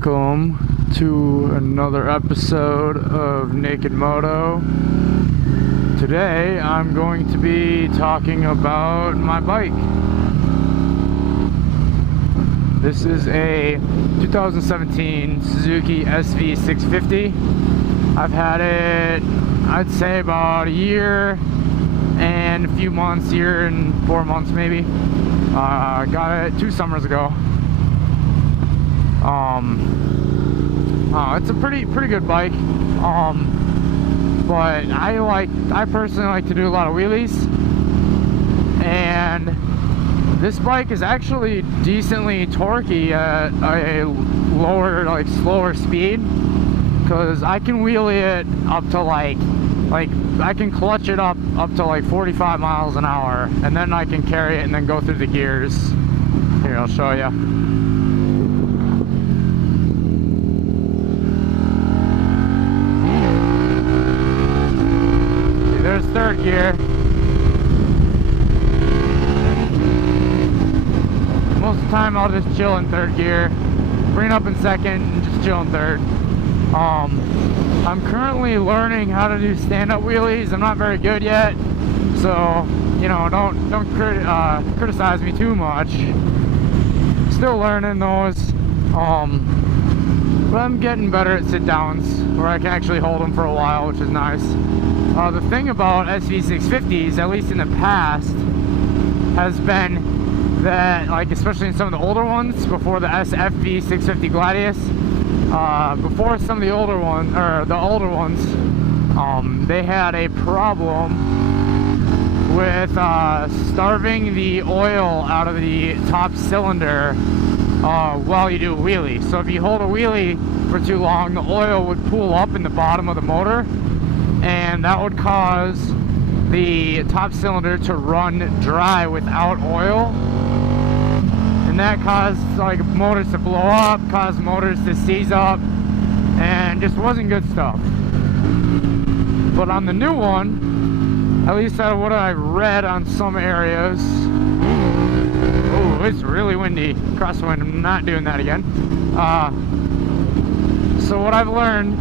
Welcome to another episode of Naked Moto. Today I'm going to be talking about my bike. This is a 2017 Suzuki SV650. I've had it, I'd say, about a year and a few months, year and 4 months maybe. Got it 2 summers ago. It's a pretty good bike, but I personally like to do a lot of wheelies, and this bike is actually decently torquey at a lower, slower speed, because I can wheelie it up to I can clutch it up to 45 miles an hour, and then I can carry it and then go through the gears. Here, I'll show you. There's third gear. Most of the time I'll just chill in third gear, bring it up in second, and just chill in third. I'm currently learning how to do stand-up wheelies. I'm not very good yet, so don't criticize me too much. Still learning those, but I'm getting better at sit-downs where I can actually hold them for a while, which is nice. The thing about SV650s, at least in the past, has been that, especially in some of the older ones, before the SV650 Gladius, before some of the older ones, they had a problem with starving the oil out of the top cylinder while you do a wheelie. So if you hold a wheelie for too long, the oil would pool up in the bottom of the motor, and that would cause the top cylinder to run dry without oil, and that caused motors to blow up, caused motors to seize up, and just wasn't good stuff. But on the new one, at least out of what I read on some areas, oh, it's really windy, crosswind, I'm not doing that again. So what I've learned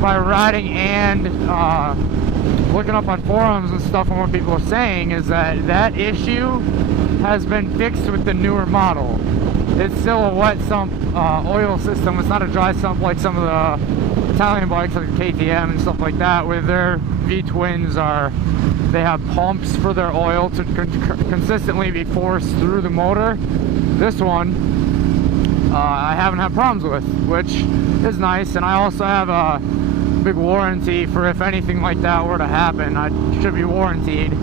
by riding and looking up on forums and stuff and what people are saying is that issue has been fixed with the newer model. It's still a wet sump oil system. It's not a dry sump like some of the Italian bikes like KTM and stuff like that, where their V-twins they have pumps for their oil to consistently be forced through the motor. This one I haven't had problems with, which is nice, and I also have a big warranty for if anything like that were to happen. I should be warranted.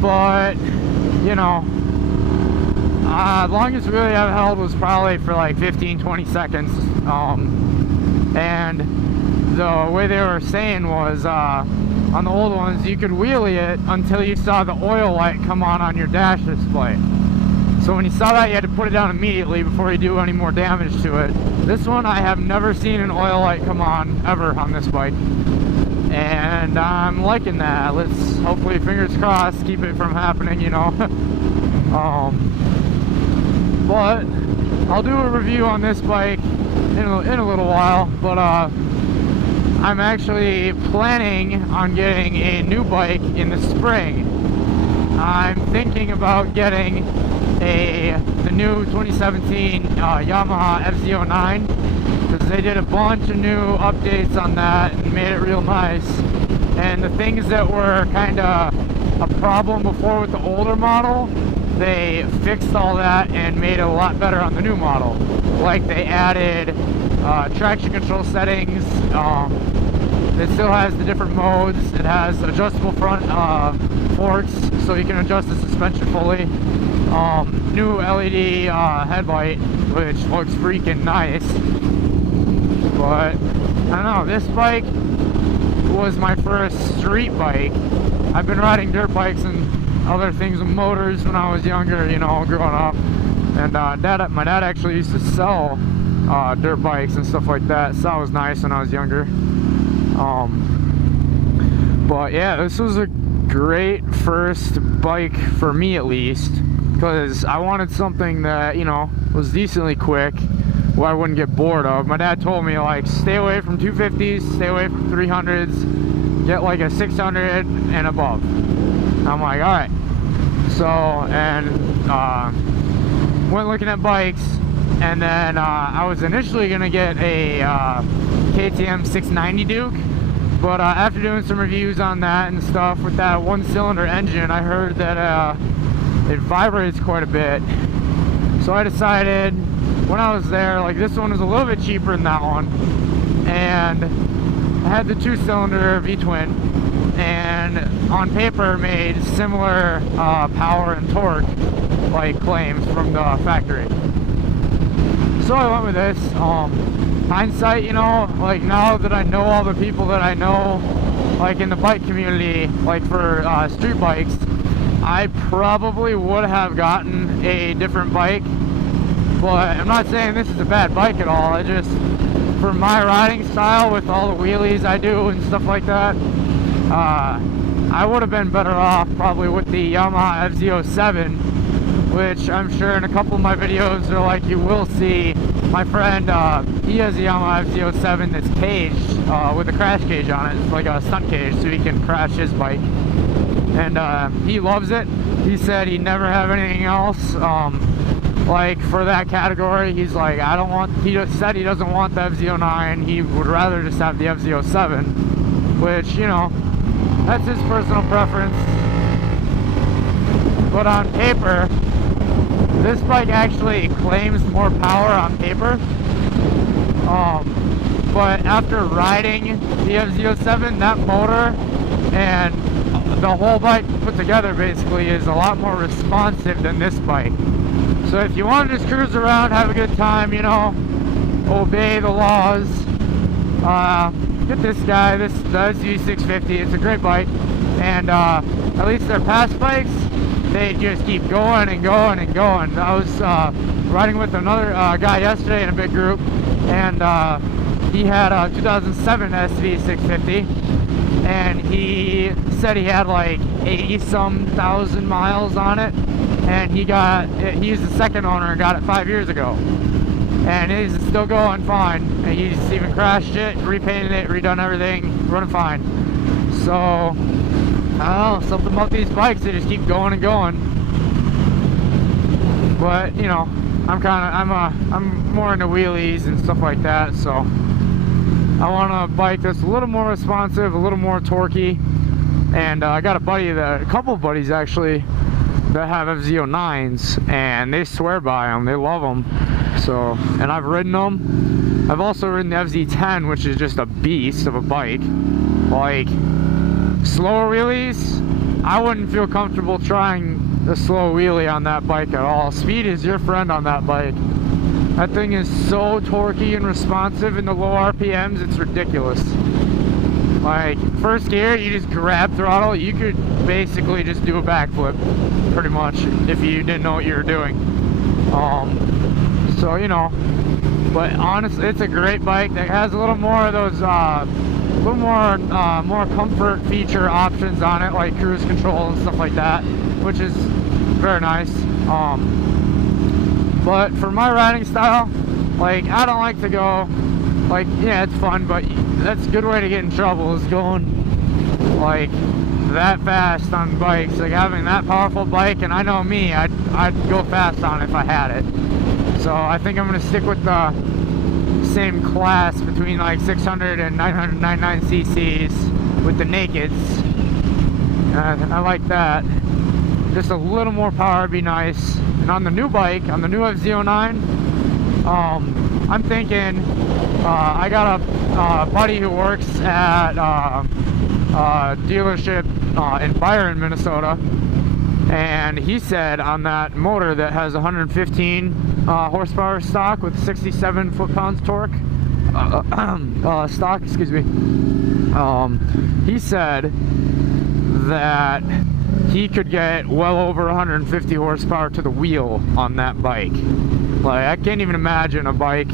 But longest really I've held was probably for 15-20 seconds. And the way they were saying was on the old ones you could wheelie it until you saw the oil light come on your dash display. So when you saw that, you had to put it down immediately before you do any more damage to it. This one, I have never seen an oil light come on ever on this bike, and I'm liking that. Let's hopefully, fingers crossed, keep it from happening, but I'll do a review on this bike in a little while. But I'm actually planning on getting a new bike in the spring. I'm thinking about getting the new 2017 Yamaha FZ09, because they did a bunch of new updates on that and made it real nice. And the things that were kind of a problem before with the older model, they fixed all that and made it a lot better on the new model. Like they added traction control settings. It still has the different modes. It has adjustable front forks, so you can adjust the suspension fully. New LED headlight, which looks freaking nice. But I don't know, this bike was my first street bike. I've been riding dirt bikes and other things with motors when I was younger, growing up. And my dad actually used to sell dirt bikes and stuff like that, so that was nice when I was younger. But yeah, this was a great first bike for me, at least, because I wanted something that, you know, was decently quick, where I wouldn't get bored of. My dad told me, like, stay away from 250s, stay away from 300s, get like a 600 and above. I'm like, all right. So, and went looking at bikes, and then I was initially gonna get a KTM 690 Duke, but after doing some reviews on that and stuff with that one-cylinder engine, I heard that it vibrates quite a bit. So I decided when I was there, like, this one was a little bit cheaper than that one, and I had the 2-cylinder V-twin, and on paper made similar power and torque like claims from the factory. So I went with this. Hindsight, you know, like, now that I know all the people that I know, like, in the bike community, like for street bikes, I probably would have gotten a different bike. But I'm not saying this is a bad bike at all. I just, for my riding style with all the wheelies I do and stuff like that, I would have been better off probably with the Yamaha FZ07, which I'm sure in a couple of my videos, or like, you will see my friend, he has a Yamaha FZ07 that's caged with a crash cage on it. It's like a stunt cage, so he can crash his bike, and he loves it. He said he'd never have anything else like for that category. He's like, I don't want, he just said he doesn't want the FZ09, he would rather just have the FZ07, which, you know, that's his personal preference. But on paper, this bike actually claims more power on paper. But after riding the FZ07, that motor and the whole bike put together basically is a lot more responsive than this bike. So if you want to just cruise around, have a good time, you know, obey the laws, get this guy, the SV650. It's a great bike, and at least their past bikes, they just keep going and going and going. I was riding with another guy yesterday in a big group, and he had a 2007 SV650, and he said he had like 80-some thousand miles on it, and he's the second owner and got it 5 years ago, and he's still going fine, and he's even crashed it, repainted it, redone everything, running fine. So I don't know, something about these bikes, they just keep going and going. But, you know, I'm more into wheelies and stuff like that, so I want a bike that's a little more responsive, a little more torquey. And I got a couple of buddies actually that have FZ09s, and they swear by them, they love them. So, and I've ridden them. I've also ridden the FZ10, which is just a beast of a bike. Like, slower wheelies, I wouldn't feel comfortable trying a slow wheelie on that bike at all. Speed is your friend on that bike. That thing is so torquey and responsive in the low RPMs, it's ridiculous. Like, first gear, you just grab throttle, you could basically just do a backflip, pretty much, if you didn't know what you were doing. So, you know, but honestly, it's a great bike that has a little more of those, more comfort feature options on it, like cruise control and stuff like that, which is very nice. But for my riding style, like, I don't like to go, like, yeah, it's fun, but that's a good way to get in trouble, is going like that fast on bikes, like having that powerful bike. And I know me, I'd go fast on it if I had it. So I think I'm gonna stick with the same class between like 600 and 999 cc's with the nakeds. I like that. Just a little more power would be nice. And on the new bike, on the new FZ09, I'm thinking, I got a buddy who works at a dealership in Byron, Minnesota, and he said on that motor that has 115 horsepower stock with 67 foot-pounds torque, stock, excuse me, he said that he could get well over 150 horsepower to the wheel on that bike. Like, I can't even imagine a bike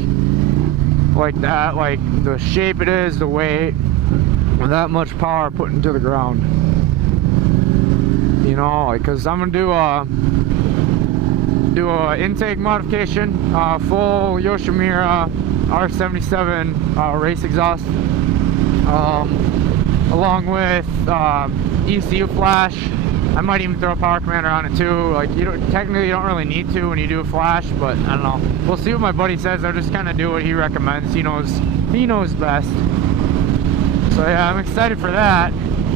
like that, like the shape it is, the weight, with that much power put into the ground. You know, like, cause I'm gonna do do a intake modification, full Yoshimura R77 race exhaust, along with ECU flash. I might even throw a power commander on it too. Like, technically you don't really need to when you do a flash, but I don't know. We'll see what my buddy says. I'll just kind of do what he recommends. He knows best. So yeah, I'm excited for that.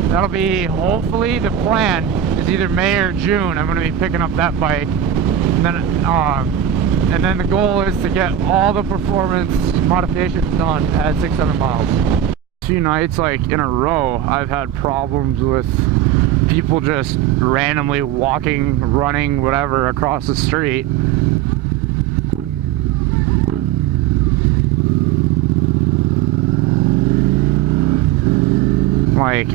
That'll be, hopefully, the plan is either May or June. I'm going to be picking up that bike, and then the goal is to get all the performance modifications done at 600 miles. A few nights, like in a row, I've had problems with people just randomly walking, running, whatever, across the street. Like,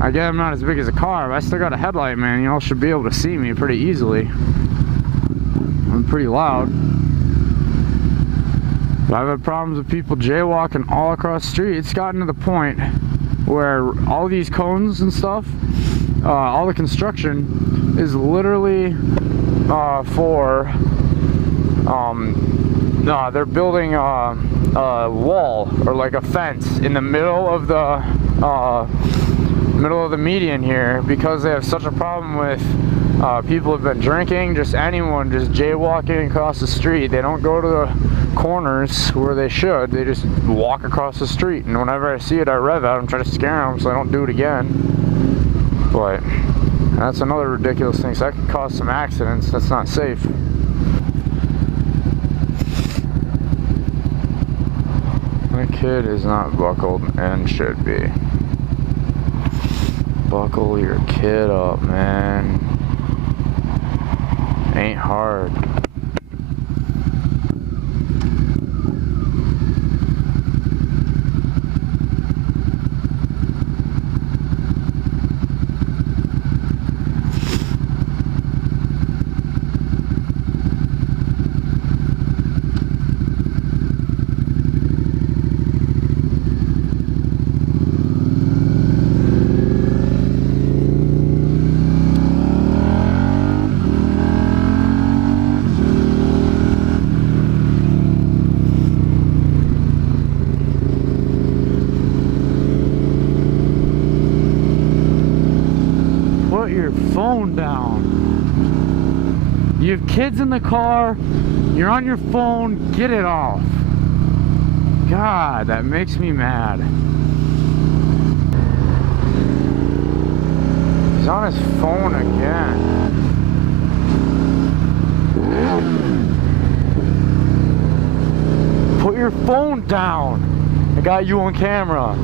I get I'm not as big as a car, but I still got a headlight, man. Y'all should be able to see me pretty easily. I'm pretty loud. But I've had problems with people jaywalking all across the street. It's gotten to the point where all these cones and stuff, all the construction is literally they're building a wall or like a fence in the middle of the median here, because they have such a problem with people have been drinking, just anyone just jaywalking across the street. They don't go to the corners where they should. They just walk across the street, and whenever I see it, I rev out and try to scare them so I don't do it again. But that's another ridiculous thing. So that could cause some accidents. That's not safe. My kid is not buckled and should be. Buckle your kid up, man. Ain't hard. Your phone down. You have kids in the car, you're on your phone, get it off. God, that makes me mad. He's on his phone again. Put your phone down. I got you on camera.